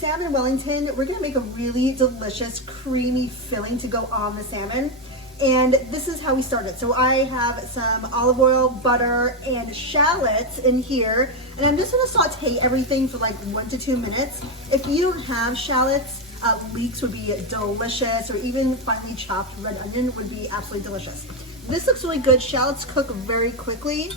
salmon Wellington, we're gonna make a really delicious creamy filling to go on the salmon. And this is how we started. So I have some olive oil, butter, and shallots in here. And I'm just gonna saute everything for like 1 to 2 minutes. If you don't have shallots, leeks would be delicious, or even finely chopped red onion would be absolutely delicious. This looks really good. Shallots cook very quickly.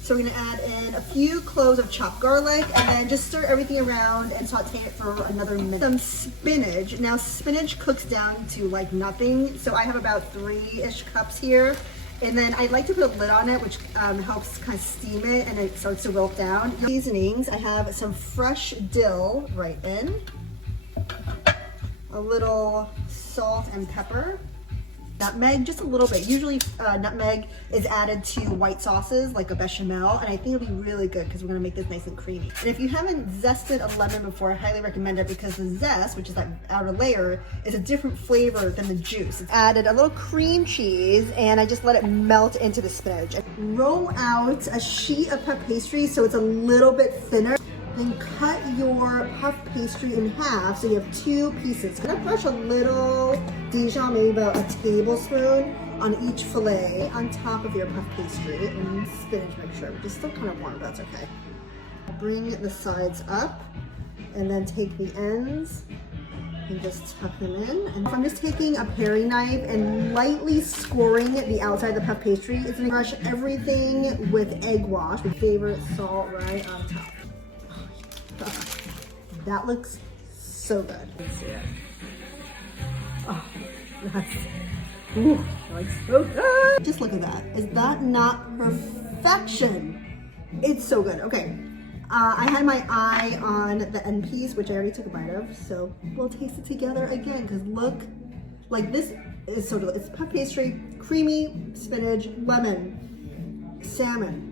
So we're gonna add in a few cloves of chopped garlic and then just stir everything around and saute it for another minute. Some spinach. Now spinach cooks down to like nothing. So I have about 3-ish cups here. And then I like to put a lid on it, which helps kind of steam it and it starts to wilt down. Seasonings, I have some fresh dill right in, a little salt and pepper, nutmeg, just a little bit. Usually nutmeg is added to white sauces like a bechamel, and I think it'll be really good because we're gonna make this nice and creamy. And if you haven't zested a lemon before, I highly recommend it because the zest, which is that outer layer, is a different flavor than the juice. It's added a little cream cheese and I just let it melt into the spinach. Roll out a sheet of puff pastry so it's a little bit thinner. Then cut your puff pastry in half so you have 2 pieces. Gonna brush a little Dijon, maybe about a tablespoon, on each fillet on top of your puff pastry, and spinach mixture, which is still kind of warm, but that's okay. Bring the sides up and then take the ends and just tuck them in. And I'm just taking a paring knife and lightly scoring the outside of the puff pastry. It's gonna brush everything with egg wash, my favorite salt right on top. That looks so good. Let's see it. Oh, that looks so good. Just look at that. Is that not perfection? It's so good. Okay, I had my eye on the end piece, which I already took a bite of, so we'll taste it together again, because look, like this is so delicious. It's puff pastry, creamy spinach, lemon, salmon.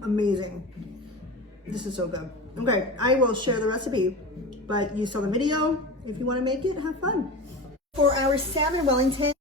Amazing. This is so good. Okay, I will share the recipe, but you saw the video. If you want to make it, have fun. For our salmon Wellington,